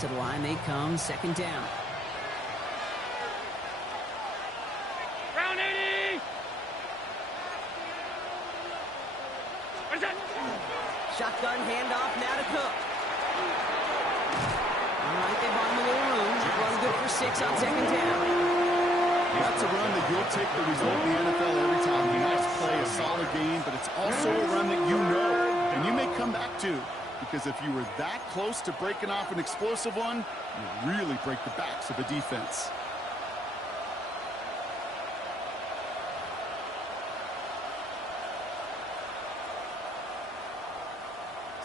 To the line they come, second down. Round 80! Where's that? Shotgun handoff now to Cook. All right, they bought him a little room. Run good for 6 on second down. That's a run that you'll take the result in the NFL every time. A nice play, a solid game, but it's also a run that you know and you may come back to, because if you were that close to breaking off an explosive one, you really break the backs of the defense.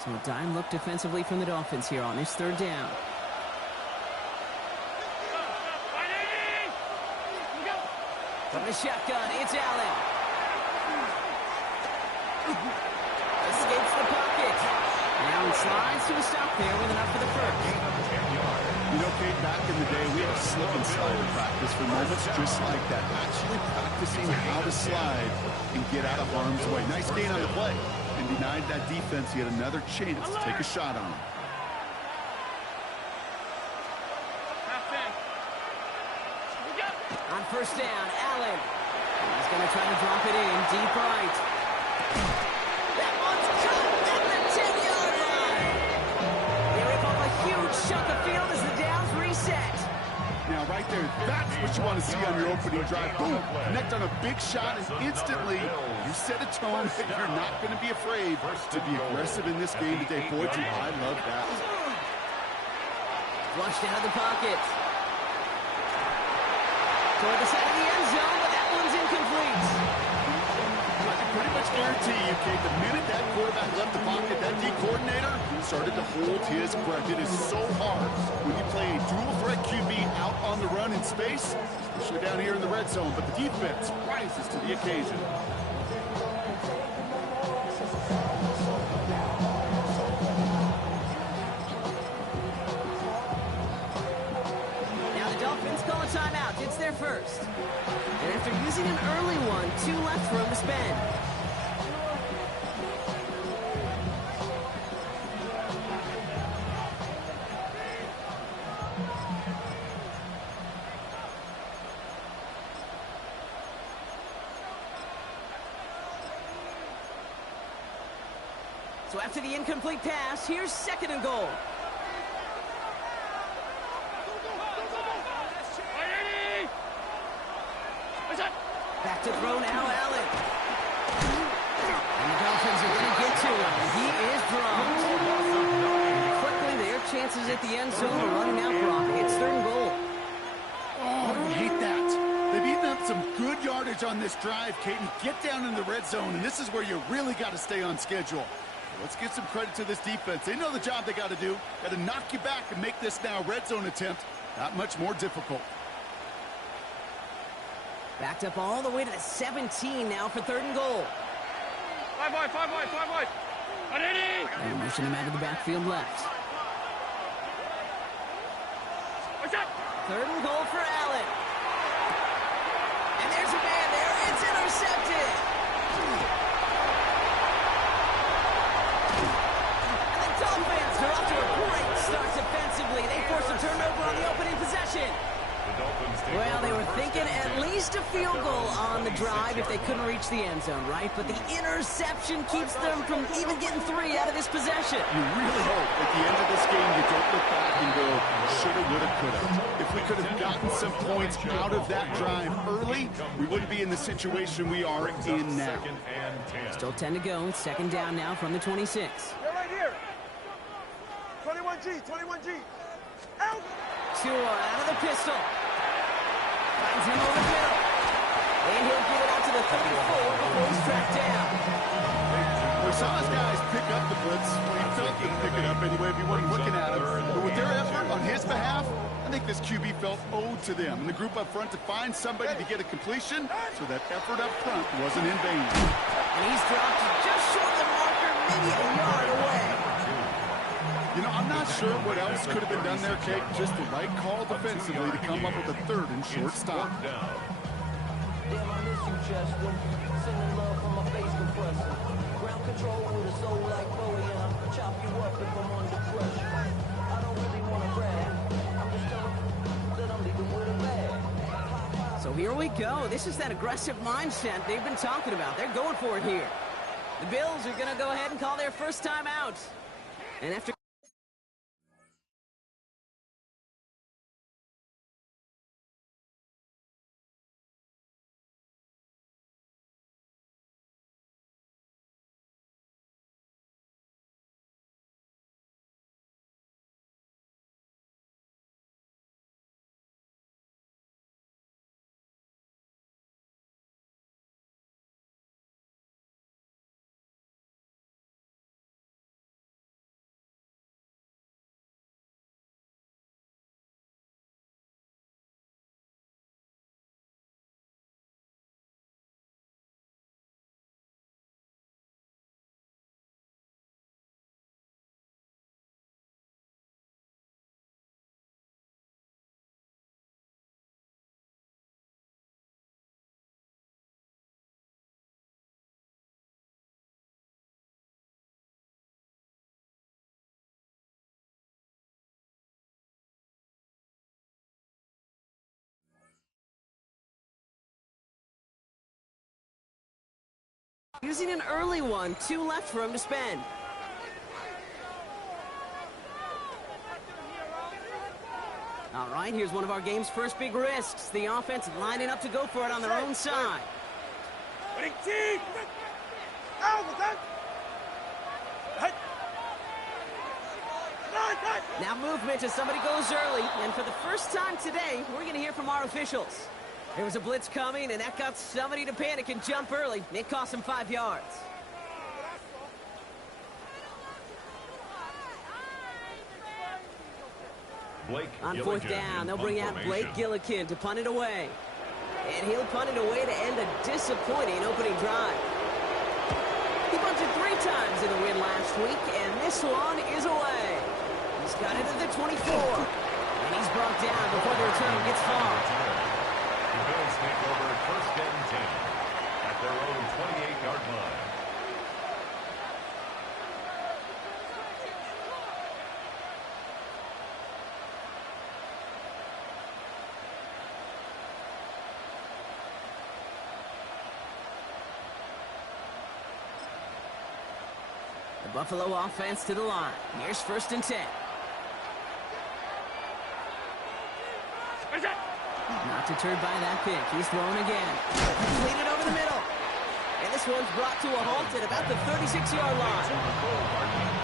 So a dime look defensively from the Dolphins here on this third down. From the shotgun, it's Allen. Escapes the pocket. Now he slides to a stop there with enough for the first. You know, Kate, back in the day, we had a slip and slide in practice for moments just like that. Actually practicing how to slide and get out of harm's way. Nice gain on the play. And denied that defense, he had another chance to take a shot on him. On first down, Allen. He's going to try to drop it in deep right. That one's caught at the 10-yard line. They rip off a huge chunk of field as the downs reset. Now, right there, that's what you want to see on your opening drive. Boom, connect on a big shot, and instantly you set a tone that you're not going to be afraid to be aggressive in this game today. Boy, do I love that. Flushed out of the pocket. Toward the side of the end zone, but that one's incomplete. I can pretty much guarantee you, Kate, the minute that quarterback left the pocket, that D coordinator started to hold his breath. It is so hard when you play a dual threat QB out on the run in space, especially down here in the red zone, but the defense rises to the occasion. Call a timeout. It's their first. And after using an early one, 2 left for him to spend. So after the incomplete pass, here's second and goal. Back to throw now, Allen. And the Dolphins are going to get to him. He is dropped. Quickly, their chances at the end zone are running out, Brock. It's third and goal. Oh, I hate that. They've eaten up some good yardage on this drive, Katie. Get down in the red zone, and this is where you really got to stay on schedule. Let's give some credit to this defense. They know the job they got to do. Got to knock you back and make this now red zone attempt that much more difficult. Backed up all the way to the 17 now for third and goal. 5 wide, 5 wide, 5 wide. And motion him out of the backfield left. What's that? Third and goal for Allen. And there's a man there. It's intercepted. And the Dolphins are off to a great start defensively. They forced a turnover on the opening possession. Well, they were thinking at least a field goal on the drive if they couldn't reach the end zone, right? But the interception keeps them from even getting 3 out of this possession. You really hope at the end of this game you don't look back and go, shoulda, woulda, coulda. If we could have gotten some points out of that drive early, we wouldn't be in the situation we are in now. Still 10 to go. Second down now from the 26. They're right here. 21G, 21G. Out! Stewart out of the pistol. Finds him over the middle. And he'll give it out to the 34 before he's tracked down. We saw his guys pick up the blitz. Well, he felt them pick it up anyway if he wasn't looking at him. But with their effort on his behalf, I think this QB felt owed to them. And the group up front to find somebody to get a completion, so that effort up front wasn't in vain. And he's dropped just short of the marker, maybe a yard away. You know, I'm not sure what else could have been done there, Kate. Just the right call defensively to come up with a third and short stop. Damn, I miss you, Chester. Sending love from my face compressor. Ground control with a soul like Bowie, and I'll chop you up if I'm under pressure. I don't really want to brag. So here we go. This is that aggressive mindset they've been talking about. They're going for it here. The Bills are going to go ahead and call their first time out. And after... Using an early one, 2 left for him to spend. All right, here's one of our game's first big risks. The offense lining up to go for it on their own side. Now movement as somebody goes early, and for the first time today, we're going to hear from our officials. There was a blitz coming, and that got somebody to panic and jump early. It cost them 5 yards. On 4th down, they'll bring out Blake Gillikin to punt it away. And he'll punt it away to end a disappointing opening drive. He punted 3 times in the win last week, and this one is away. He's got it at the 24. And he's brought down before the return gets far. The Bills take over 1st and 10 at their own 28-yard line. The Buffalo offense to the line. Here's 1st and 10. Not deterred by that pick. He's throwing again. Completed over the middle. And this one's brought to a halt at about the 36-yard line.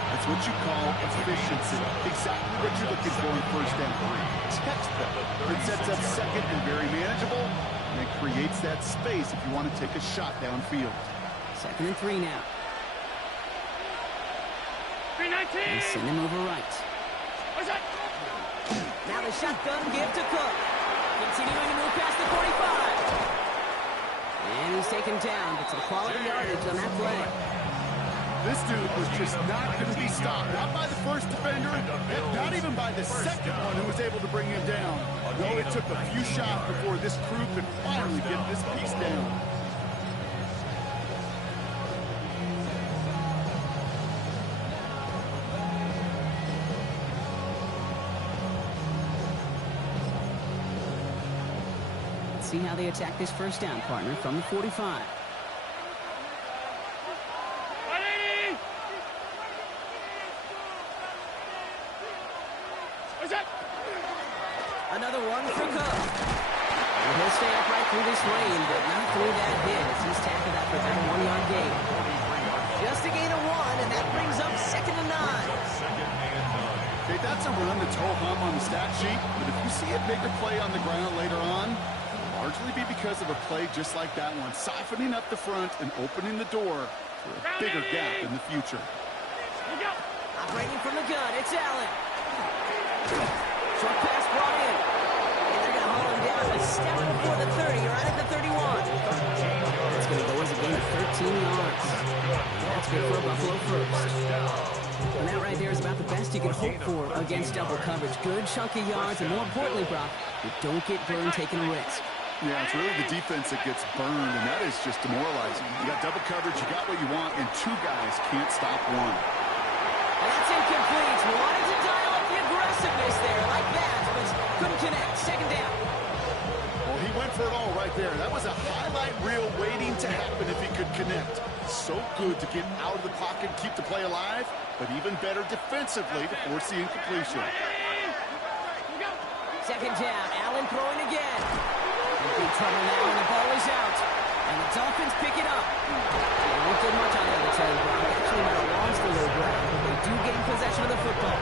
That's what you call efficiency. Exactly what you're looking for in 1st and 3. Textbook. It sets up 2nd and very manageable, and it creates that space if you want to take a shot downfield. 2nd and 3 now. They send him over right. Now the shotgun give to Cook. Continuing to move past the 45. And he's taken down, but some quality yardage on that play. This dude was just not going to be stopped. Not by the first defender, and not even by the second one who was able to bring him down. No, it took a few shots before this crew could finally get this piece down. See how they attack this 1st down, partner, from the 45. Another one for Cook. And he'll stay upright through this rain, but not through that hit as he's tackled out for about a 1-yard gain. Just a gain of 1, and that brings up 2nd and 9. Okay, that's a run that's ho-hum on the stat sheet, but if you see a bigger play on the ground later on, largely be because of a play just like that one, siphoning up the front and opening the door for a bigger gap in the future. Operating from the gun, it's Allen. Short pass brought in. And they're going to hold him down a step before the 30, right at the 31. It's going to go as a gain of 13 yards. That's good for a Buffalo first. And that right there is about the best you can hope for against double coverage. Good chunky yards, and more importantly, Brock, you don't get burned taking a risk. Yeah, it's really the defense that gets burned, and that is just demoralizing. You got double coverage, you got what you want, and 2 guys can't stop one. And that's incomplete. Wanted to dial up the aggressiveness there like that, but couldn't connect. 2nd down. Well, he went for it all right there. That was a highlight reel waiting to happen if he could connect. So good to get out of the pocket and keep the play alive, but even better defensively to force the incompletion. Second down, Allen throwing again. In big trouble now, and the ball is out. And the Dolphins pick it up. They won't get much on the other side of the ground. Actually, not lost a little ground, but they do gain possession of the football.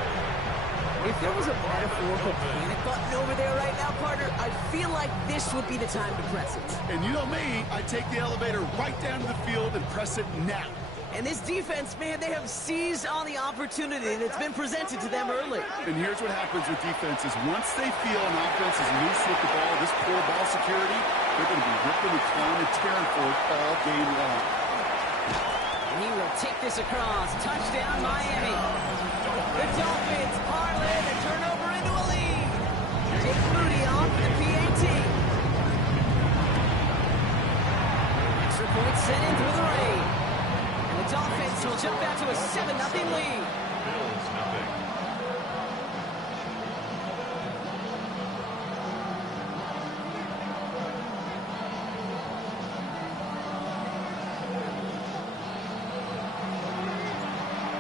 If there was a metaphorical panic button over there right now, partner, I feel like this would be the time to press it. And you know me, I take the elevator right down to the field and press it now. And this defense, man, they have seized on the opportunity that's been presented to them early. And here's what happens with defenses. Once they feel an offense is loose with the ball, this poor ball security, they're going to be ripping and clawing and tearing for it all game long. And he will take this across. Touchdown, Miami. The Dolphins parlay the turnover into a lead. Jake Moody on for the PAT. Extra point sent in through the rain. And the Dolphins will jump out to a 7-0 lead. Bills nothing.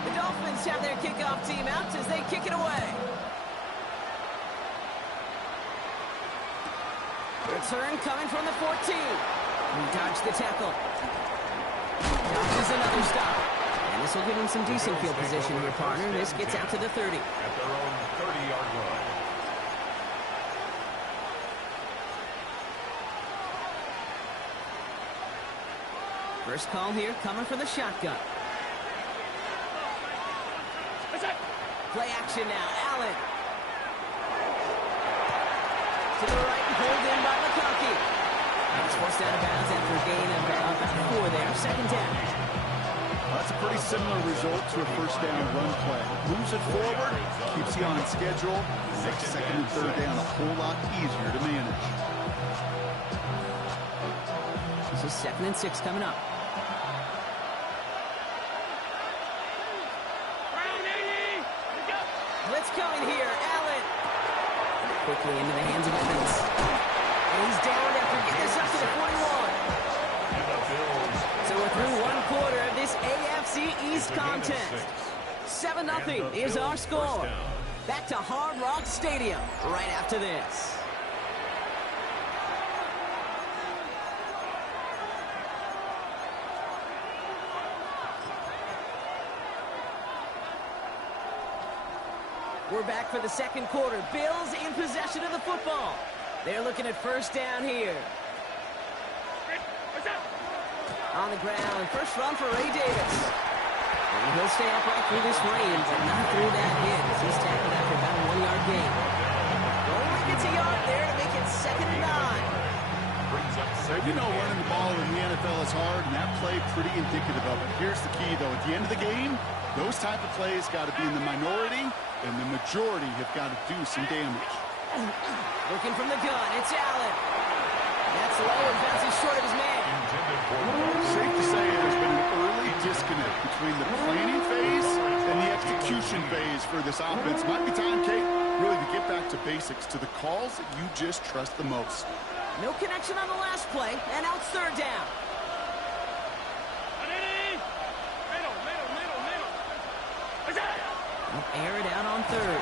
The Dolphins have their kickoff team out as they kick it away. Return coming from the 14. He dodged the tackle. Dodges another stop. And this will give him some decent field position here, partner. This gets out to the 30. At their own 30-yard line. First call here coming from the shotgun. Play action now. Allen. To the right and pulled in by McConkey. And it's forced out of bounds after a gain of about 4 there. Second down. That's a pretty similar result to a first down run play. Moves it forward, keeps you on schedule, makes second and third down a whole lot easier to manage. This is 2nd and 6 coming up. Blitz coming here. Allen. Quickly into the hands of Evans. And he's down after getting this up to the 41. So we're through one quarter of this AFC East contest. 7-0 is our score. Back to Hard Rock Stadium right after this. We're back for the second quarter. Bills in possession of the football. They're looking at first down here. On the ground, first run for Ray Davis. And he'll stay upright through this rain, but not through that hit. He's tackled after about a 1-yard gain. Only gets a yard there to make it 2nd and 9. You know running the ball in the NFL is hard, and that play pretty indicative of it. Here's the key, though. At the end of the game, those type of plays got to be in the minority, and the majority have got to do some damage. Looking from the gun, it's Allen. That's low and bounces short of his man. Safe to say there's been an early disconnect between the planning phase and the execution phase for this offense. Might be time, Kate, really to get back to basics, to the calls that you just trust the most. No connection on the last play, and out 3rd down. Air it out on 3rd.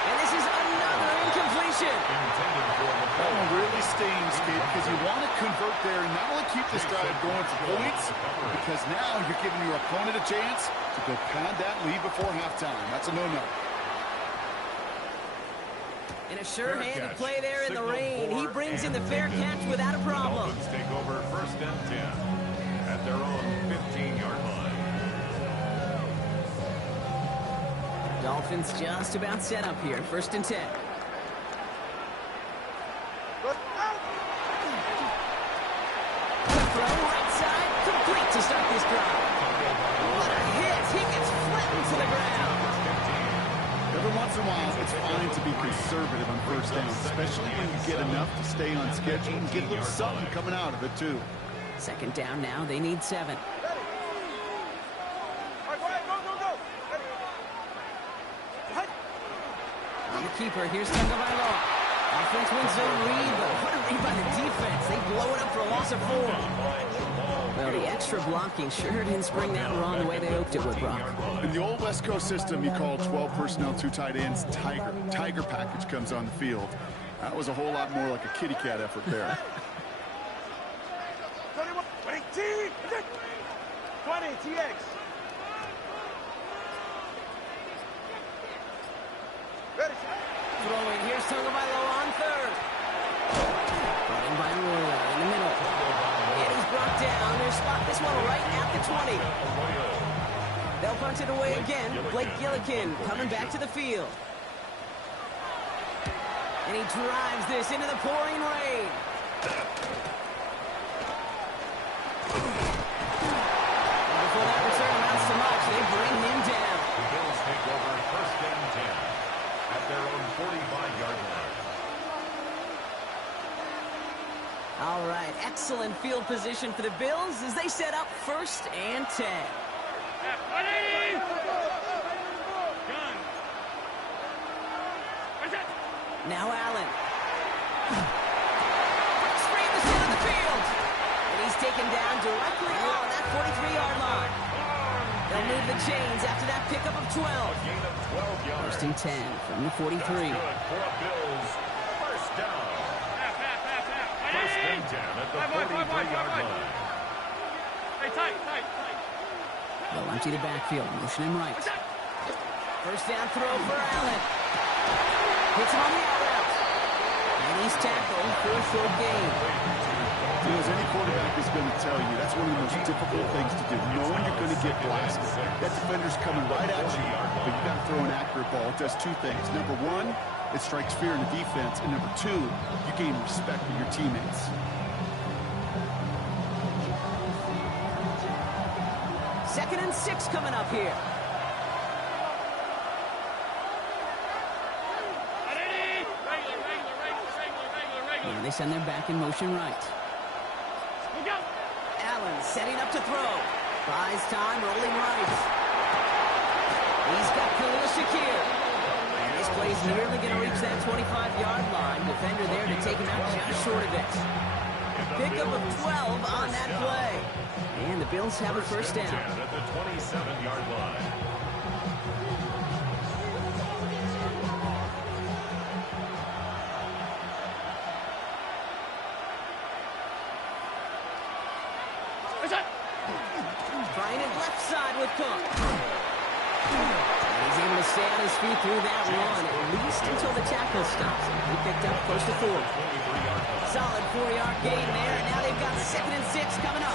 And this is another incompletion. That one really stings, Kate, because you want to convert there and not only keep this drive going for points, because now you're giving your opponent a chance to go pad that lead before halftime. That's a no-no. And a sure-handed play there in the rain. He brings in the fair catch without a problem. Dolphins take over 1st and 10 at their own 15-yard line. Dolphins just about set up here. 1st and 10. Throw right side, complete to start this drive. What a hit! He gets flattened to the ground. Every once in a while, it's fine to be conservative on first down, especially when you get enough to stay on schedule and get a little something coming out of it, too. 2nd down now. They need 7. On the keeper, here's Tagovailoa. Offense wins zone read, but what a read by the defense. They blow it up for a loss of 4. Well, the extra blocking sure didn't spring that wrong the way they hoped it would, Brock. In the old West Coast system, you call 12 personnel, 2 tight ends, Tiger. Tiger package comes on the field. That was a whole lot more like a kitty cat effort there. 21, 20, 20, TX. Ready, Throwing, here's Tagovailoa on third. Running by Arroyo in the middle. And he's brought down. They'll spot this one right at the 20. They'll punt it away again. Blake Gillikin coming back to the field. And he drives this into the pouring rain. And before that return amounts to much, they bring him down. The Bills take over first and 10 at their own 45-yard line. All right, excellent field position for the Bills as they set up first and 10. Now Allen. Breaks free in the center of the field. And he's taken down directly on that 43-yard line. They'll move the chains after that pickup of 12. A gain of 12 yards. First and 10 from the 43. Good for the Bills. First down. First and 10 at the 43-yard line. Hey, tight. They'll empty the backfield, motion him right. First down throw for Allen. Hits him on the out route. And he's tackled for a short gain. You know, as any quarterback is going to tell you, that's one of the most difficult things to do, knowing you're going to get blasted. That defender's coming right at you, but you got to throw an accurate ball. It does 2 things. Number 1, it strikes fear in the defense, and number 2, you gain respect with your teammates. Second and 6 coming up here. And they send their back in motion right. Allen setting up to throw. Buys time, rolling right. He's got Khalil Shakir. And this play's nearly going to reach that 25-yard line. Defender there to take him out just short of it. Pickup of 12 on that play. And the Bills have a first down. At the 27-yard line. Trying it left side with Cook. And he's able to stay on his feet through that run, at least until the tackle stops him. He picked up close to 4. Solid 4-yard gain there, and now they've got second and 6 coming up.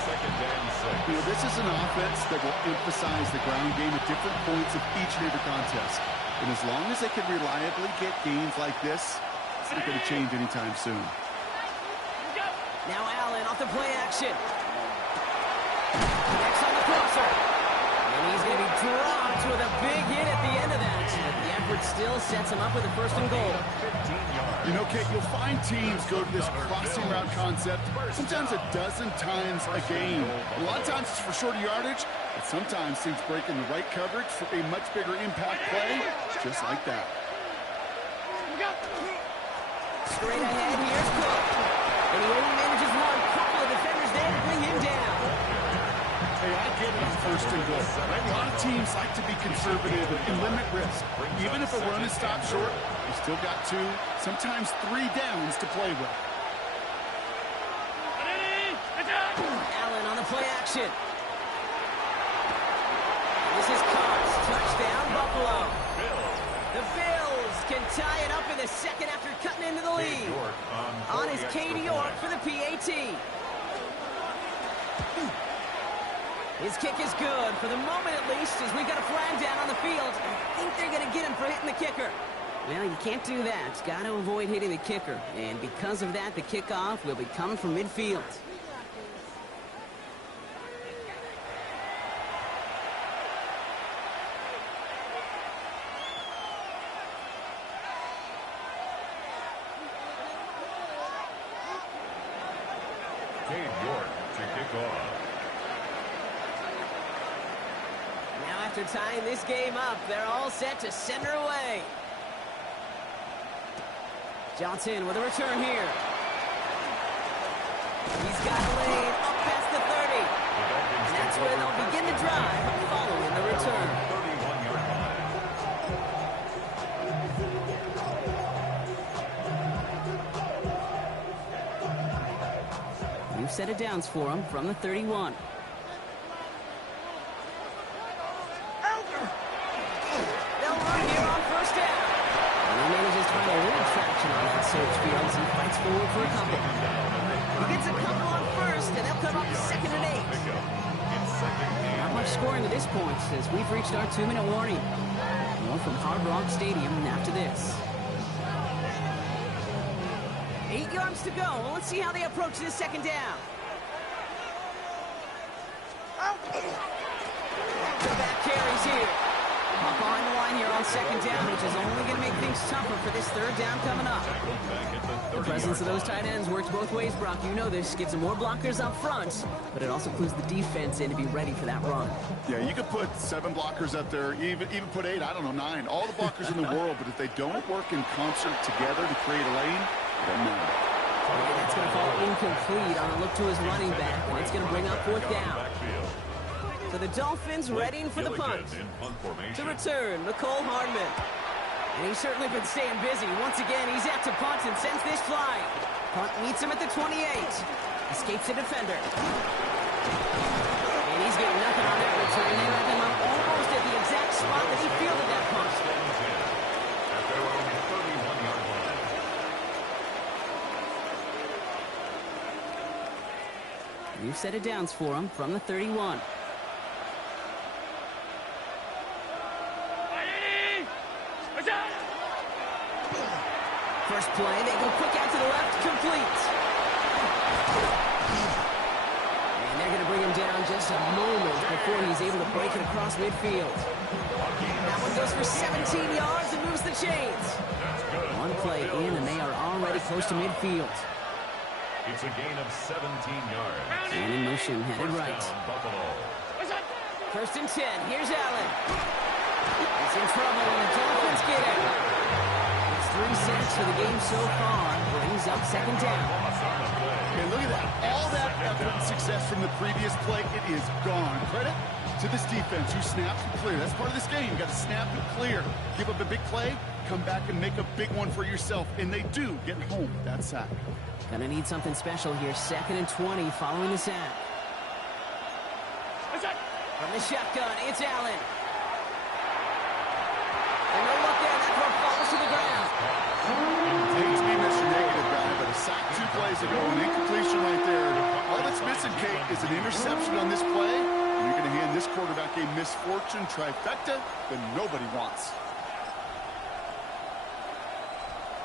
You know, this is an offense that will emphasize the ground game at different points of each and every contest. And as long as they can reliably get gains like this, it's not going to change anytime soon. Now Allen off the play action. Next on the crosser. And he's going to be dropped with a big hit at the end of that. But the effort still sets him up with a first and goal. You know, Kate, you'll find teams go to this crossing route concept sometimes a dozen times a game. A lot of times it's for shorter yardage, but sometimes teams break in the right coverage for a much bigger impact play, just like that. Straight ahead, here's Cook. And he only manages one. Couple of defenders there to bring him down. Hey, I get it on first and goal. A lot of teams like to be conservative and limit risk. Even if a run is stopped short, you still got 2, sometimes 3 downs to play with. Allen on the play action. This is Cox. Touchdown, Buffalo. The Bills can tie it up in the second after cutting into the lead. On is Cade York for the PAT. His kick is good, for the moment at least, as we've got a flag down on the field. I think they're going to get him for hitting the kicker. Well, you can't do that. Got to avoid hitting the kicker. And because of that, the kickoff will be coming from midfield. Cade York to kick off. Now after tying this game up, they're all set to send her away. Johnson with a return here. He's got a lane up past the 30. And that's where they'll begin the drive following the return. 31-yard line. New set of downs for him from the 31. They'll run here on first down. And he manages to find a little traction on that search field as he fights forward for a couple. He gets a couple on first, and they'll come up 2nd and 8. Not much scoring to this point as we've reached our 2-minute warning. More from Hard Rock Stadium after this. 8 yards to go. Well, let's see how they approach this 2nd down. Back carries here. Up behind the line here on 2nd down, which is only going to make things tougher for this 3rd down coming up. The presence of those tight ends works both ways, Brock. You know this. Gives them more blockers up front, but it also clues the defense in to be ready for that run. Yeah, you could put 7 blockers up there, even put 8, I don't know, 9. All the blockers in the world, but if they don't work in concert together to create a lane, it doesn't matter. And that's going to fall incomplete on a look to his running back, and it's going to bring up 4th down. So the Dolphins readying for the punt. To return, Mecole Hardman. And he's certainly been staying busy. Once again, he's out to punt and sends this flying. Punt meets him at the 28. Escapes the defender. And he's getting nothing on that return. They wrap him up almost at the exact spot that he fielded that punt. New set of downs for him from the 31. First play, they go quick out to the left, complete. And they're going to bring him down just a moment before he's able to break it across midfield. That one goes for 17 yards and moves the chains. One play in, and they are already close to midfield. It's a gain of 17 yards. And in motion, headed right. First and 10, here's Allen. He's in trouble, and the Dolphins get it. 3 sacks for the game so far. Brings up 2nd down. Okay, look at that. All that effort and success from the previous play, it is gone. Credit to this defense who snapped and clear. That's part of this game. You got to snap and clear. Give up a big play, come back and make a big one for yourself. And they do get home with that sack. Gonna need something special here. 2nd and 20 following the sack. From the shotgun, it's Allen. And no look there. That throw falls to the ground. Hates me Mr. Negative guy, but a sack 2 plays ago, an incompletion right there. All that's missing, Kate, is an interception on this play. And you're going to hand this quarterback a misfortune trifecta that nobody wants.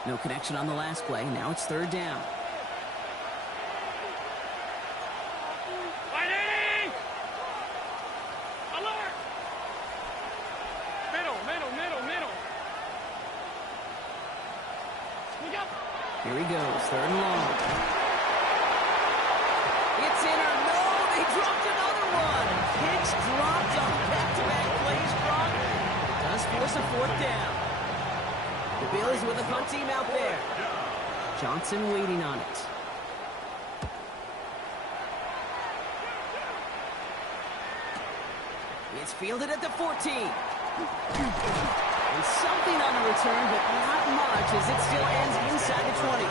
No connection on the last play. Now it's 3rd down. Here he goes, 3rd and long. It's in or no, they dropped another one. Hicks dropped on back-to-back plays, Brock. Does force a 4th down. The Bills with a punt team out there. Johnson waiting on it. It's fielded at the 14. And something on the return, but not much as it still ends inside the 20.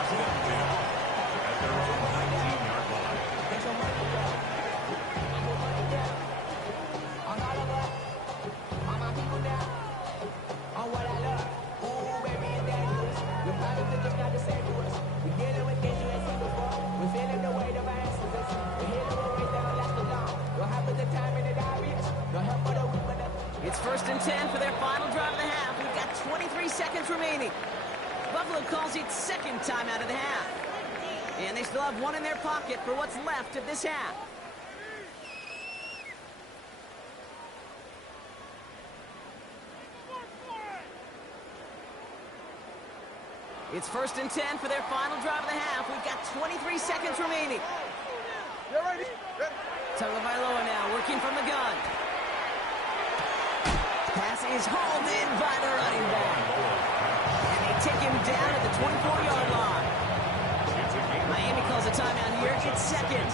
It's 1st and 10 for their final drive of the half. We've got 23 seconds remaining. Buffalo calls it 2nd time out of the half. And they still have 1 in their pocket for what's left of this half. It's 1st and 10 for their final drive of the half. We've got 23 seconds remaining. You ready? Tagovailoa now working from the gun. Pass is hauled in by the running back. And they take him down at the 24-yard line. timeout here. It's second.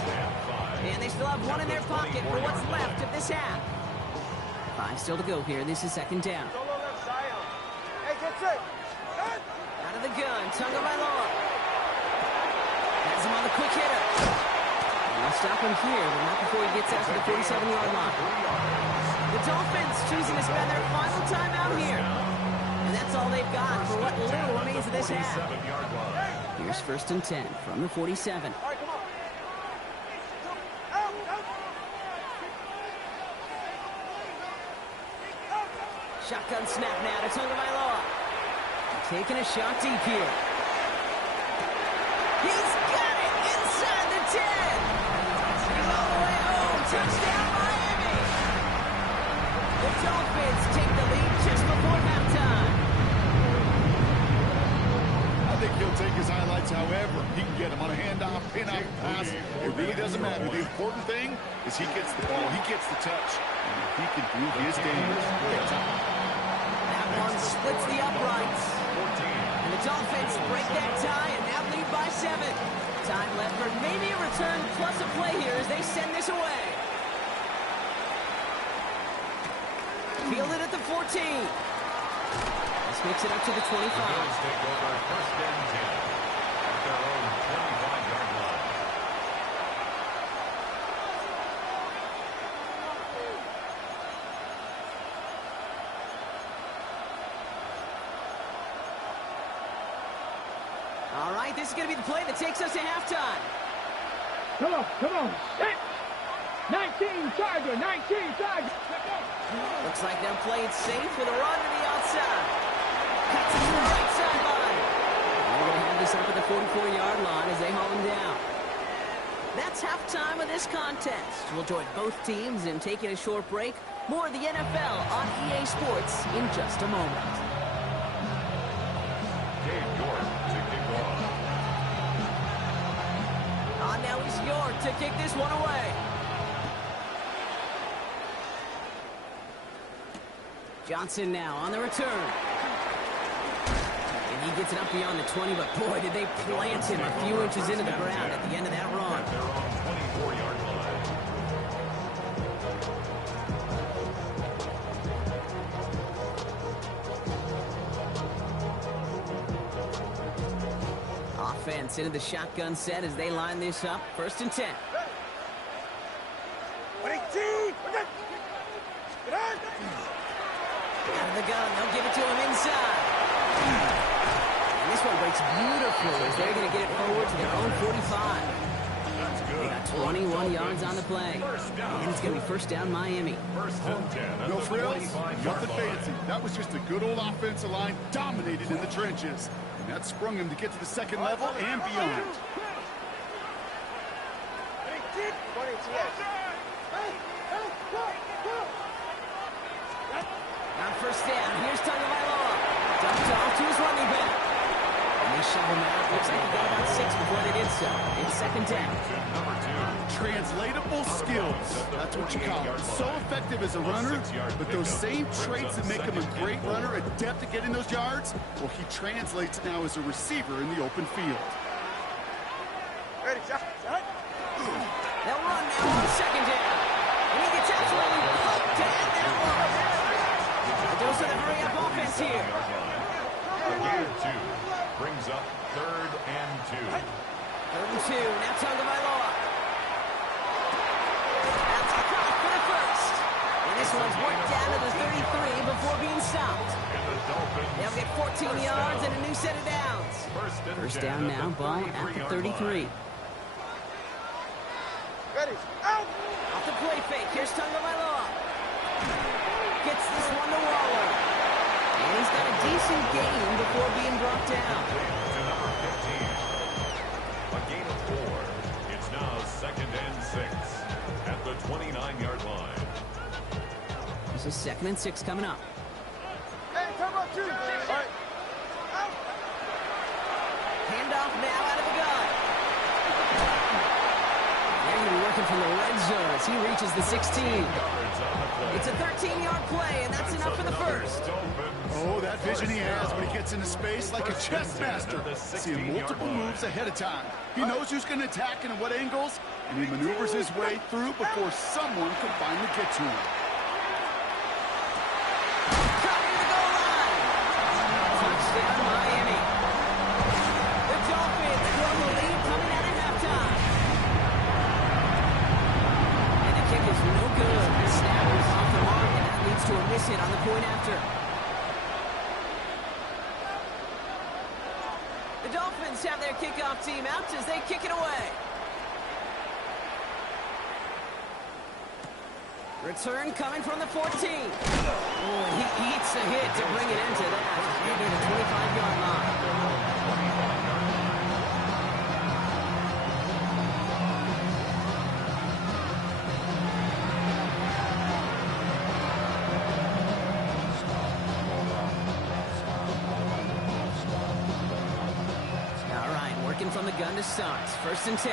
And they still have one in their pocket for what's left of this half. 5 still to go here. This is second down. Out of the gun, Tagovailoa. Has him on the quick hitter. And they'll stop him here, but not before he gets out to the 47-yard line. The Dolphins choosing to spend their final time out here. And that's all they've got for what little remains of this half. Here's first and 10 from the 47. Shotgun snap now to Tagovailoa. Taking a shot deep here. He's got it inside the 10. He's all the way home. Touchdown, Miami. The Dolphins take the lead just before halftime. I think he'll take his highlights however he can get them on a handoff, pin-up, pass. It really doesn't matter. The important thing is he gets the ball, he gets the touch, and he can do his damage. That one splits the uprights. And the Dolphins break that tie and now lead by 7. Time left for maybe a return plus a play here as they send this away. Fielded at the 14. This makes it up to the 25. Eagles take over first and 10 at their own 25-yard line. All right, this is going to be the play that takes us to halftime. Come on. Hit. 19, Tiger, 19, Tiger. Looks like they'll play it safe with a run to the outside. Cuts it to the right sideline. They're going to have this up at the 44-yard line as they haul him down. That's halftime of this contest. We'll join both teams in taking a short break. More of the NFL on EA Sports in just a moment. Dave York to kick off. On now is York to kick this one away. Johnson now on the return. And he gets it up beyond the 20, but boy, did they plant him a few inches into the ground at the end of that run. At their own 24-yard line. Offense into the shotgun set as they line this up. First and 10. Out of the gun, they'll give it to him inside. And this one breaks beautifully as they're going to get it forward to their own 45. That's good. They got 21 yards on the play. And it's going to be first down Miami. First and 10 at No the frills, 25-yard nothing line. fancy. That was just a good old offensive line, dominated in the trenches. And that sprung him to get to the second level and beyond. On first down, here's Tagovailoa. Dumped off to his running back. And they shove him out. Looks like he got about 6 before they did so. It's second down. Number 2. Translatable skills. That's what you call it. So effective as a runner, but those same traits that make him a great runner, adept at getting those yards, well, he translates now as a receiver in the open field. They'll run now on second down. And he gets absolutely poked to end that one. The dose of the hurry-up offense here. A gain of 2 brings up third and 2. Third and 2. Now Tagovailoa. That's across for the first. And this one's worked down to the 33 before being stopped. And the Dolphins They'll get 14 yards and a new set of downs. First down now, ball at the 33. Off the play fake, here's Tagovailoa. Gets this one to Waller. And he's got a decent gain before being brought down. To number 15. A gain of 4. It's now second and 6 at the 29-yard line. This is second and 6 coming up. Handoff now out of the gun. They're going to be working working from the red zone as he reaches the 16. It's a 13-yard play, and that's enough for the first. Oh, that vision he has when he gets into space like a chess master. Seeing multiple moves ahead of time. He knows who's going to attack and at what angles, and he maneuvers his way through before someone can finally get to him. Covering the goal line. Touchdown, Miami. The Dolphins grow the lead coming out of halftime. And the kick is no good. The snap is off the mark, and that leads to a miss hit on the point after. The Dolphins have their kickoff team out as they kick it away. Return coming from the 14. Oh, he eats a hit to bring it into that. Maybe the 25-yard line. All right, working from the gun to start. 1st and 10.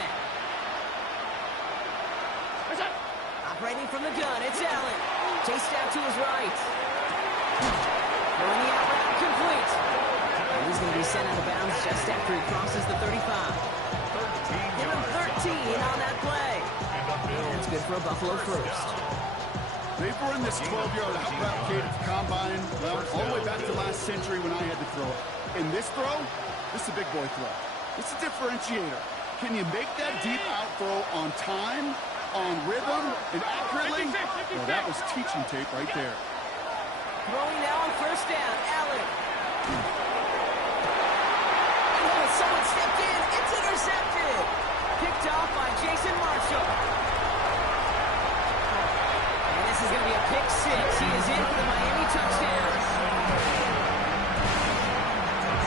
Operating from the gun, it's Allen. Chased out to his right. Throwing the out route complete. And he's going to be sent out of bounds just after he crosses the 35. Give him 13 on that play. And that's good for a Buffalo first. They've run this 12-yard out route, Kate, at the combine, well, all the way back to last century when I had to throw it. In this throw, this is a big boy throw. It's a differentiator. Can you make that deep out throw on time, on rhythm, and accurately? Well, that was teaching tape right there. Throwing now on 1st down, Allen. Oh, someone stepped in. It's intercepted. Picked off by Jason Marshall. And this is going to be a pick 6. He is in for the Miami touchdown.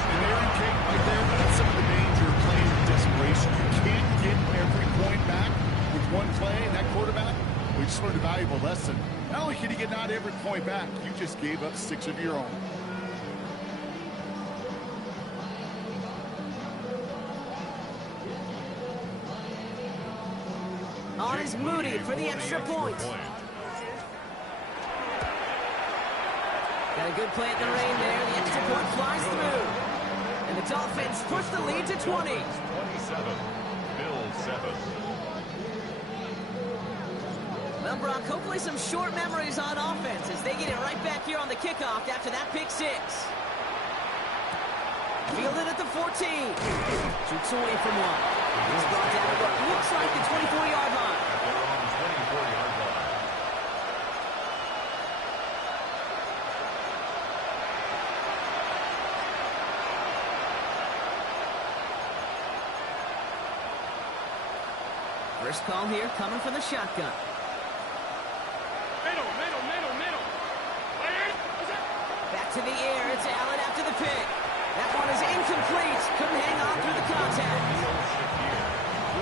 And Aaron King right there, that's some of the danger of playing in desperation. You can't get every point back with one play, and that quarterback, we just learned a valuable lesson. Not only can you get not every point back, you just gave up 6 of your own. On is Moody for the extra point. Got a good play at the rain there. The extra point flies through. And the Dolphins push the lead to 20. 27, Bills 7. Well, Brock, hopefully some short memories on offense as they get it right back here on the kickoff after that pick 6. Fielded at the 14. Shoots away from one. He's brought down to what looks like the 24-yard line. They're on the 24-yard line. First call here coming from the shotgun. Back to the air. It's Allen after the pick. That one is incomplete. Couldn't hang on through the contact.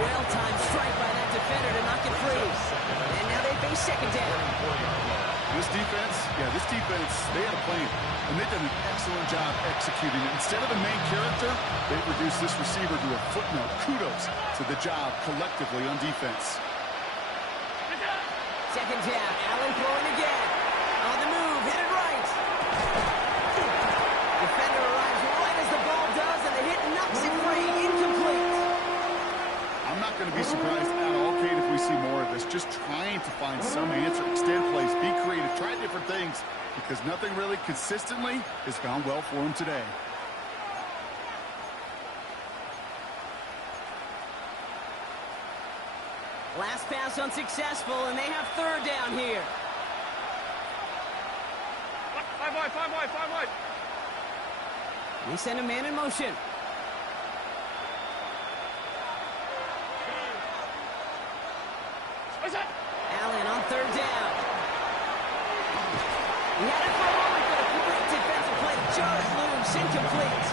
Well-timed strike by that defender to knock it free. And now they face 2nd down. This defense, they had a plan, and they've done an excellent job executing it. Instead of a main character, they've reduced this receiver to a footnote. Kudos to the job collectively on defense. 2nd down. Allen throwing again. On the move, headed right. Defender arrives right as the ball does, and the hit knocks it free. Incomplete. I'm not going to be surprised at all, Kate, if we see more of this. Just trying to find some answer, extend plays, be creative, try different things, because nothing really consistently has gone well for him today. Last pass unsuccessful, and they have 3rd down here. 5 wide. They send a man in motion. Allen on 3rd down. He had it for a moment, but a great defensive play to jar it loose. Incomplete.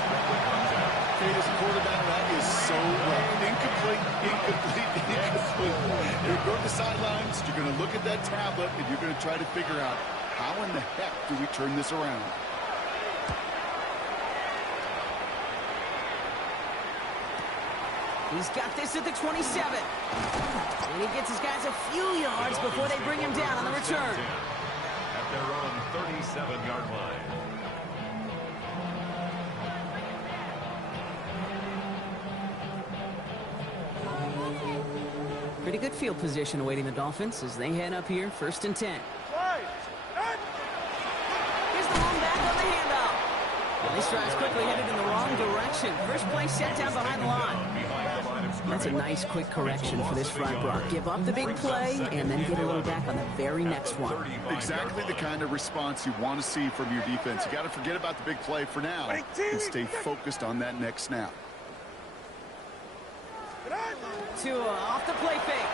Kate, as a quarterback, that is so rough. Incomplete. You're going to the sidelines, you're going to look at that tablet, and you're going to try to figure out, how in the heck do we turn this around? He's got this at the 27. And he gets his guys a few yards before they bring him down on the return. At their own 37-yard line. Pretty good field position awaiting the Dolphins as they head up here, 1st and 10. Here's the long back on the handoff. Well, this drive's quickly headed in the wrong direction. First play set down behind the line. That's a nice quick correction for this front block. Give up the big play and then get a little back on the very next one. Exactly the kind of response you want to see from your defense. You got to forget about the big play for now and stay focused on that next snap. Tua off the play fake.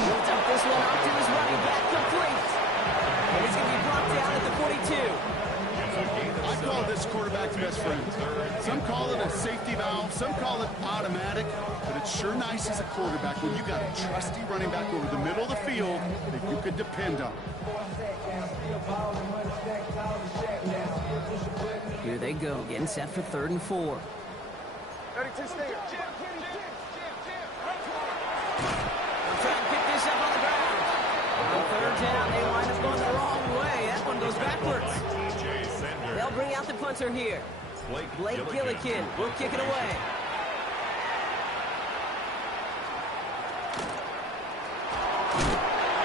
He'll dump this one off to his running back, complete. And he's going to be brought down at the 42. I call this quarterback's best friend. Some call it a safety valve, some call it automatic, but it's sure nice as a quarterback when you got a trusty running back over the middle of the field that you can depend on. Here they go, getting set for 3rd and 4. 32 stay. They'll try and pick this up on the ground. On 3rd down, they wind up going the wrong way. That one goes backwards. They'll bring out the punter here. Blake Gillikin will kick it away.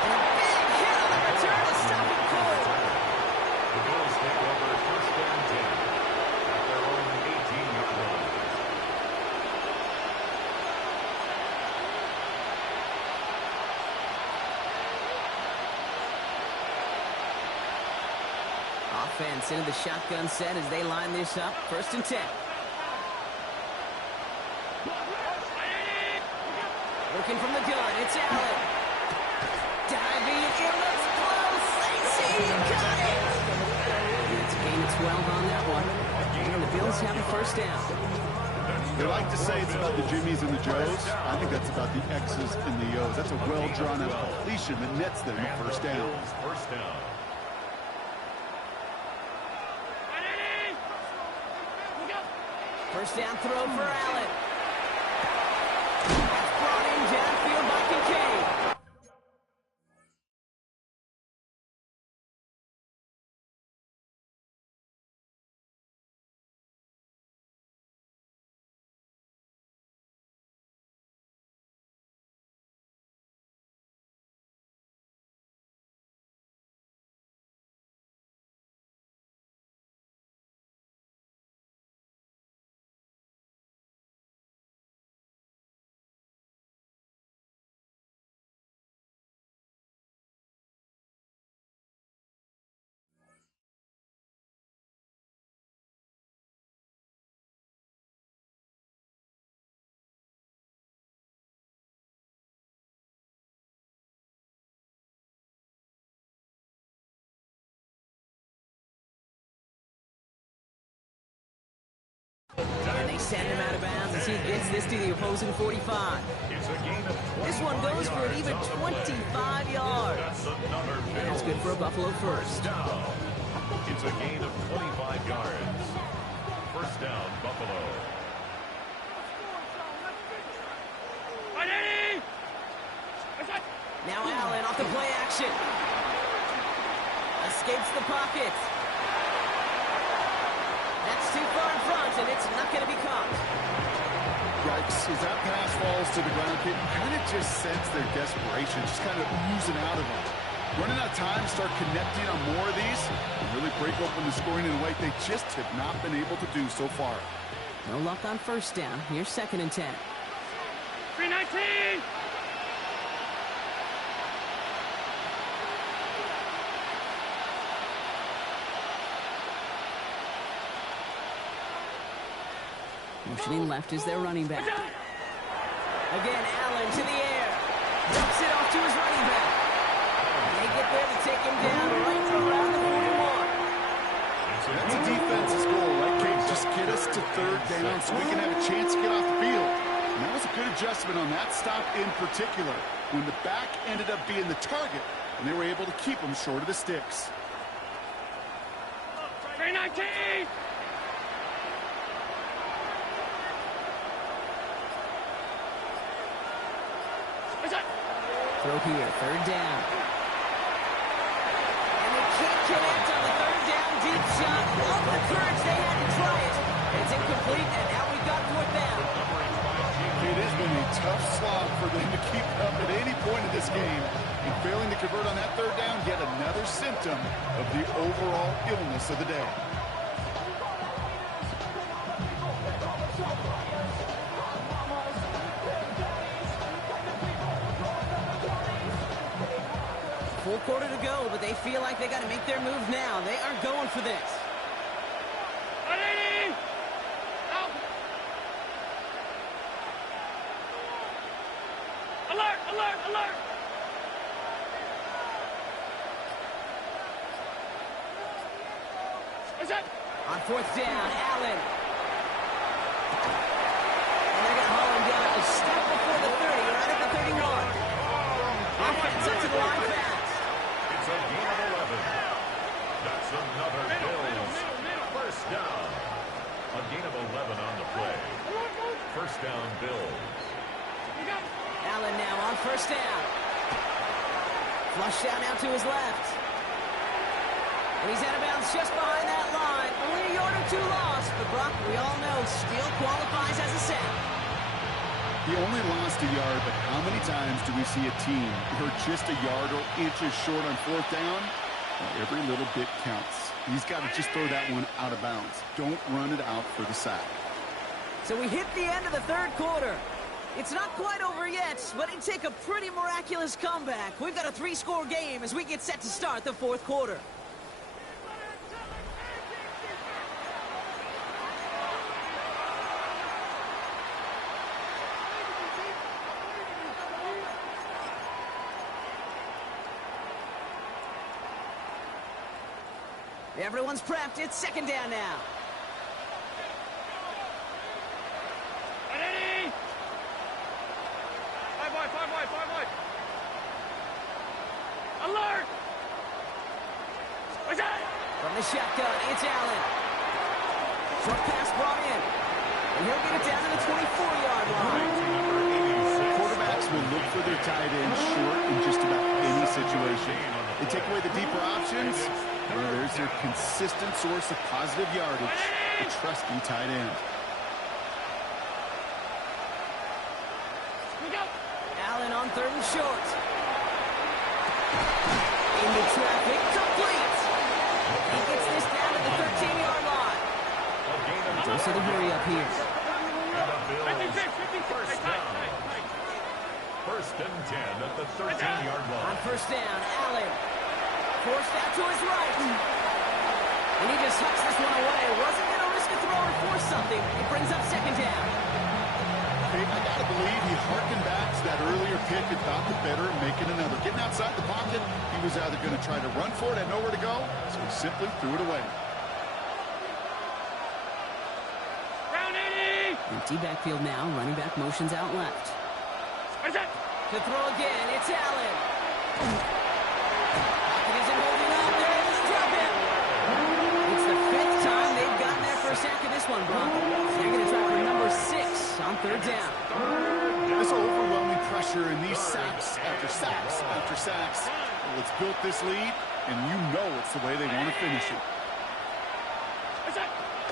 And a big hit on the return to stop it cold. The Bills take over 1st and 10 at their own 18-yard line. Offense into the shotgun set as they line this up. 1st and 10. Looking from the gun, it's Allen. Diving, it looks close. They see he got it. And it's a gain of 12 on that one. And the Bills have a 1st down. They like to say it's about the Jimmies and the Joes. I think that's about the X's and the O's. That's a well-drawn out completion that nets them a 1st down. 1st down. First down throw for Allen. That's brought in downfield by Kincaid. And they send him out of bounds as he gets this to the opposing 45. It's a gain of 20. This one goes for an even 25 yards. That's another And that's good for a Buffalo 1st. down. It's a gain of 25 yards. 1st down, Buffalo. Now Allen off the play action. Escapes the pocket. That's too far in front, and it's not going to be caught. Yikes, as that pass falls to the ground, you kind of just sense their desperation, just kind of oozing out of them. Running out of time, start connecting on more of these, and really break open the scoring in a way they just have not been able to do so far. No luck on 1st down. Here's 2nd and 10. 319. Motioning left is their running back. Again, Allen to the air. Dumps it off to his running back. They get there to take him down right around the 41. That's a defense's goal, right, Kate? Just get us to 3rd down so we can have a chance to get off the field. And that was a good adjustment on that stop in particular, when the back ended up being the target, and they were able to keep him short of the sticks. 319. Throw here, third down. And they can't connect on the third down deep shot. All the courage they had to try it. It's incomplete, and now we've got fourth down. It has been a tough slog for them to keep up at any point in this game. And failing to convert on that third down, yet another symptom of the overall illness of the day. Full quarter to go, but they feel like they got to make their move now. They aren't going for this. Alert! Alert! Alert! On fourth down, Allen. And they're going to haul him down a step before the 30, right at the 31. Offense up to the line fast. It's a gain of 11. That's another Bills first down. A gain of 11 on the play. First down, Bills. Allen now on first down. Flush down now to his left. And he's out of bounds just behind that line. Only a yard or two lost, but Brock, we all know, still qualifies as a sack. He only lost a yard, but how many times do we see a team who are just a yard or inches short on fourth down? Well, every little bit counts. He's got to just throw that one out of bounds. Don't run it out for the sack. So we hit the end of the third quarter. It's not quite over yet, but it'd take a pretty miraculous comeback. We've got a 3-score game as we get set to start the fourth quarter. Everyone's prepped. It's second down now. Ready? Five wide. Alert! What's that? From the shotgun, it's Allen. Short pass brought in. And he'll get it down to the 24-yard line. Quarterbacks will look for their tight end short in just about any situation. They take away the deeper options. Well, there's their consistent source of positive yardage, the trusty tight end. Allen on third and short. Into traffic, complete. He gets this down to the 13-yard line. Dose of the hurry up here. First and 10 at the 13-yard line. On first down, Allen. Forced out to his right. And he just hucks this one away. Wasn't going to risk a throw or force something. It brings up second down. I got to believe he harkened back to that earlier pick and thought the better of making another. Getting outside the pocket, he was either going to try to run for it, had nowhere to go, so he simply threw it away. Round 80! Empty backfield now. Running back motions out left. What is that? To throw again, it's Allen. Pocket isn't holding up. They're able to drop him. It's the 5th time they've gotten their first sack of this one, Brock. They're going to try for number 6 on third down. This overwhelming pressure and these sacks after sacks after sacks. Well, it's built this lead, and you know it's the way they want to finish it.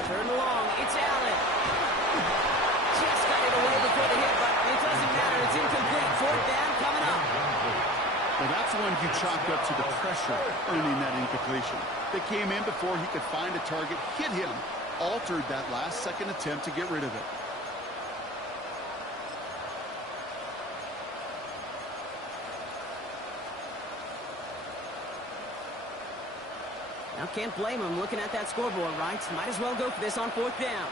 Third and long, it's Allen. Just got it away before the hit, but it doesn't matter. It's incomplete. Fourth down coming up. Well, that's one you chalk up to the pressure earning that incompletion. They came in before he could find a target, hit him, altered that last-second attempt to get rid of it. Now can't blame him looking at that scoreboard, right? Might as well go for this on fourth down.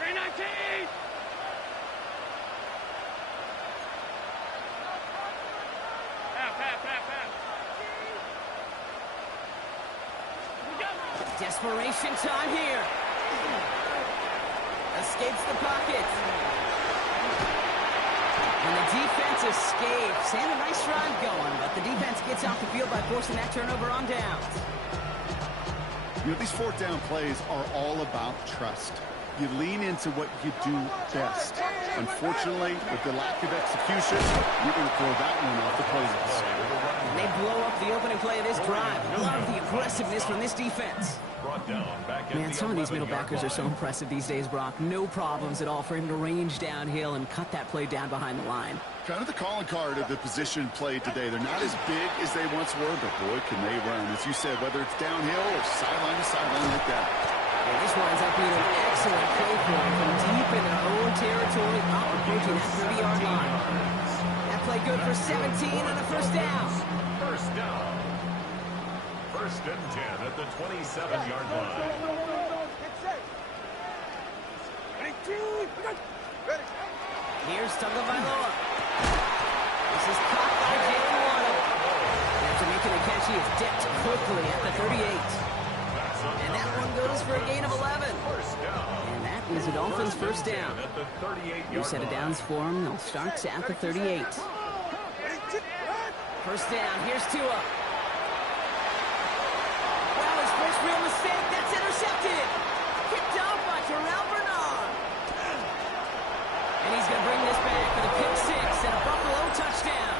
319! Desperation time here. Escapes the pocket. And the defense escapes. And a nice drive going, but the defense gets off the field by forcing that turnover on downs. You know, these fourth down plays are all about trust. you lean into what you do best. Unfortunately, with the lack of execution, you're going to throw that one off the playlist. And they blow up the opening play of this drive. Love the aggressiveness from this defense. Man, some of these middle backers are so impressive these days, Brock. No problems at all for him to range downhill and cut that play down behind the line. Kind of the calling card of the position played today. They're not as big as they once were, but boy, can they run. As you said, whether it's downhill or sideline to sideline like that. And this winds up being an excellent play for them from deep in their own territory, up approaching that 30-yard line. That play good for 17 and a first down. First down. First and 10 at the 27-yard line. Here's Tagovailoa. This is caught by Jalen Waddle. After making the catch, he is dipped quickly at the 38. And that one goes for a gain of 11. And that is a Dolphins first down. New set of downs for him. They'll start at the 38. First down. Here's Tua. Well, his first real mistake. That's intercepted. Kicked off by Terrell Bernard. And he's going to bring this back for the pick six and a Buffalo touchdown.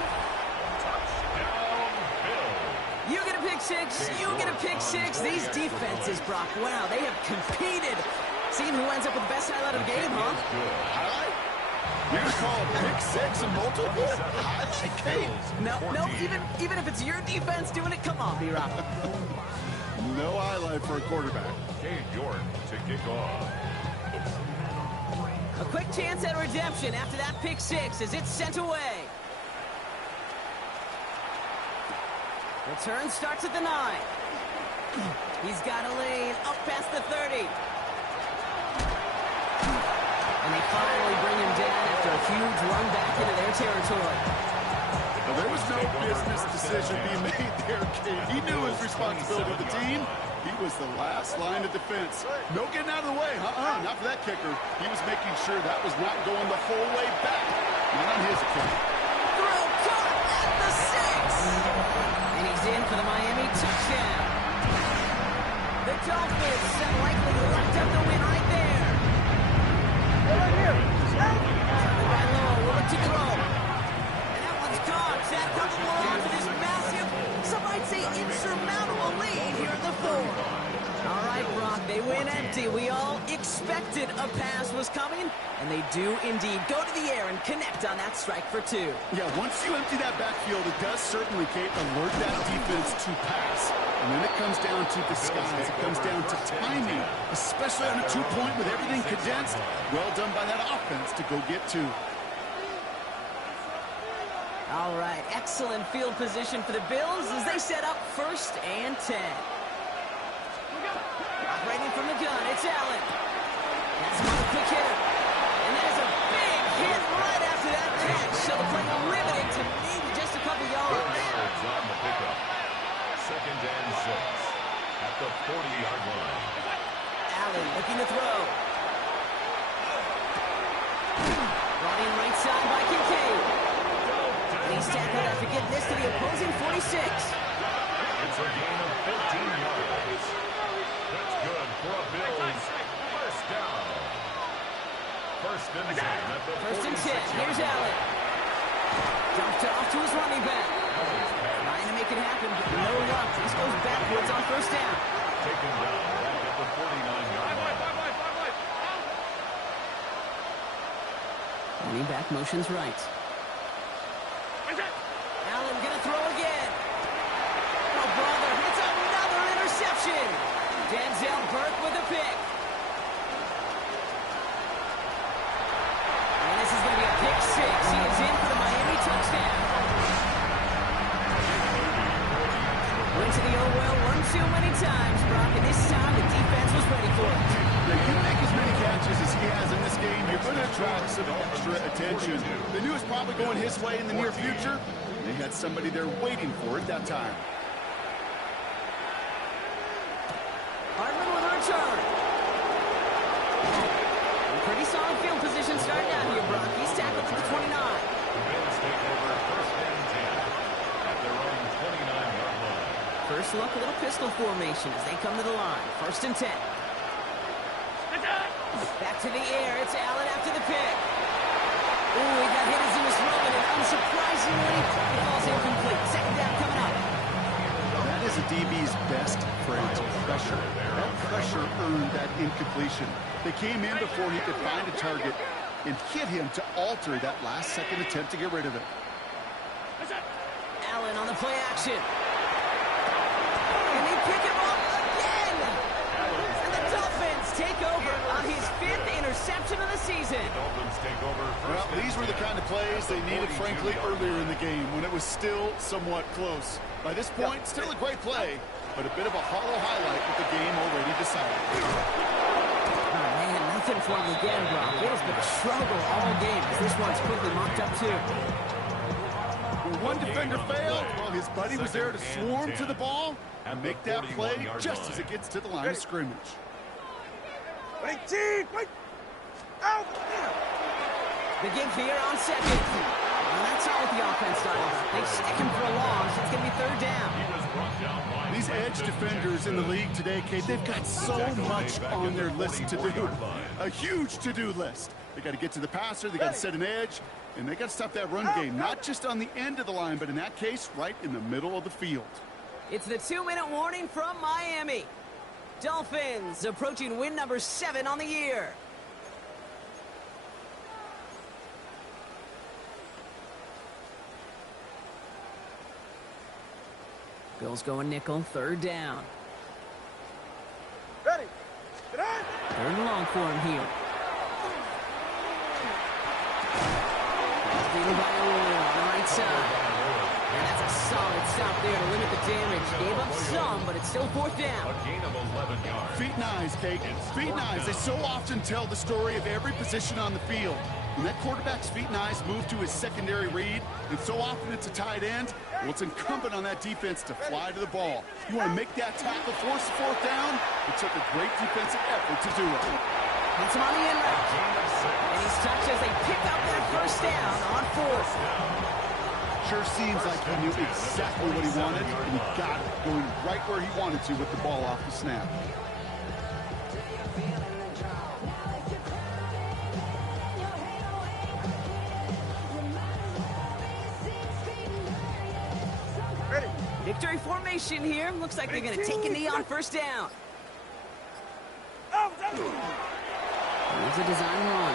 You get a pick six, you get a pick six. These defenses, Brock, wow, they have competed. Seeing who ends up with the best highlight of the game, huh? Highlight? You're going to call a pick six a multiple? Highlight, Kate? No, even if it's your defense doing it, come on, B-Rock. No highlight for a quarterback. Cade York to kick off. A quick chance at redemption after that pick six as it's sent away. Return starts at the 9. He's got a lane up past the 30. And they finally bring him down after a huge run back into their territory. Well, there was no business decision being made there, Kate. He knew his responsibility to the team. He was the last line of defense. No getting out of the way. Not for that kicker. He was making sure that was not going the whole way back. Not on his account. Throw caught at the 6. And he's in for the Miami touchdown. The Dolphins likely left up the win right there. Tagovailoa will look to throw. And that one's caught. That comes along to this massive, some might say insurmountable lead here at the 4. All right, Brock, they win empty. We all expected a pass was coming, and they do indeed go to the air and connect on that strike for 2. Yeah, once you empty that backfield, it does certainly, Kate, alert that defense to pass. And then it comes down to disguise. It comes down to timing, especially on a 2-point with everything condensed. Well done by that offense to go get 2. All right, excellent field position for the Bills as they set up first and 10. Operating from the gun, it's Allen. That's another quick hitter. And that is a big hit right after that catch. So the play limited to maybe just a couple yards. On the pickup. Second and 6 at the 40-yard line. Allen looking to throw. Brought in right side by Kincaid. And he's tackled after getting this to the opposing 46. It's a gain of 15 yards. That's good for a Bills first down. First and 10 at the 1st and 10. Here's Allen. Dumped off to his running back. Trying to make it happen, but no luck. This goes backwards on first down. Taken down right at the 49-yard line. Running back motions right. Allen gonna throw again. Oh, brother, it's another interception. Denzel Burke with a pick. And this is gonna be a pick six. He is in for the Miami touchdown. Went to the oh well one too many times, Brock, and this time the defense was ready for it. Yeah, you make as many catches as he has in this game, you're going to attract some extra attention. They knew it was probably going his way in the near future. They had somebody there waiting for it that time. Hardman with a return. Pretty solid field position starting out here, Brock. He's tackled at the 29. The Bills take over first and 10 at their own 29-yard line. First look, a little pistol formation as they come to the line. 1st and 10. Back to the air. It's Allen after the pick. Ooh, he got hit as he was throwing it. Unsurprisingly, it falls incomplete. Second down coming up. That is a DB's best friend, pressure. That pressure earned that incompletion. They came in before he could find a target and hit him to alter that last-second attempt to get rid of it. Allen on the play action. And they pick him up again. And the Dolphins take over on his 5th interception of the season. Dolphins take over. Well, these were the kind of plays they needed, frankly, earlier in the game when it was still somewhat close. By this point, still a great play, but a bit of a hollow highlight with the game already decided. Oh, man, nothing for him again, Brock. It has been a struggle all game as this one's quickly mocked up, too. One defender failed while his buddy was there to swarm to the ball and make that play just as it gets to the line of scrimmage. Wait, Chief! Wait! Out! The give here on second. Well, that's all with the offense does. They stick him for a long, so it's going to be third down. These edge defenders in the league today, Kate, they've got so much on their list to do. A huge to-do list. They got to get to the passer, they got to set an edge, and they got to stop that run game, not just on the end of the line, but in that case, right in the middle of the field. It's the 2-minute warning from Miami. Dolphins approaching win number 7 on the year. Bills going nickel, third down. Ready! Get on! Third and long for him here. Beaten by Arroyo on the right side. And that's a solid stop there to limit the damage. Gave up some, but it's still fourth down. A gain of 11 yards. Feet and eyes, Kate. Feet and eyes. They so often tell the story of every position on the field. When that quarterback's feet and eyes move to his secondary read, and so often it's a tight end, well, it's incumbent on that defense to fly to the ball. You want to make that tackle, force the fourth down? It took a great defensive effort to do it. Hits him on the end route. And he's touched as they pick up that first down on fourth. Sure seems like he knew exactly what he wanted, and he got it, going right where he wanted to with the ball off the snap. Victory formation here. Looks like they're going to take a knee on first down. Here's a design run.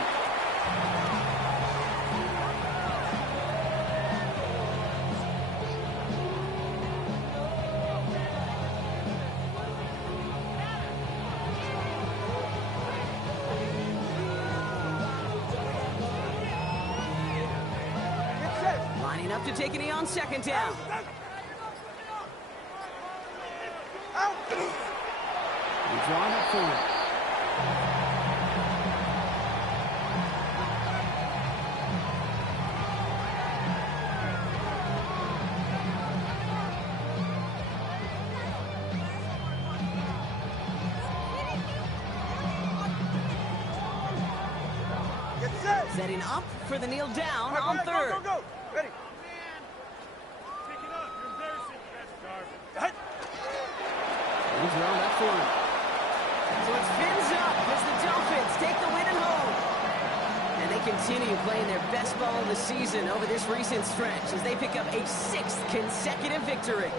Lining up to take a knee on second down. He's drawing up for it. Setting up for the kneel down on third. Go, go, go! Ready! Pick it up. You're embarrassing. That's garbage. He's drawn up for him. So it's fins up as the Dolphins take the win at home. And they continue playing their best ball of the season over this recent stretch as they pick up a 6th consecutive victory.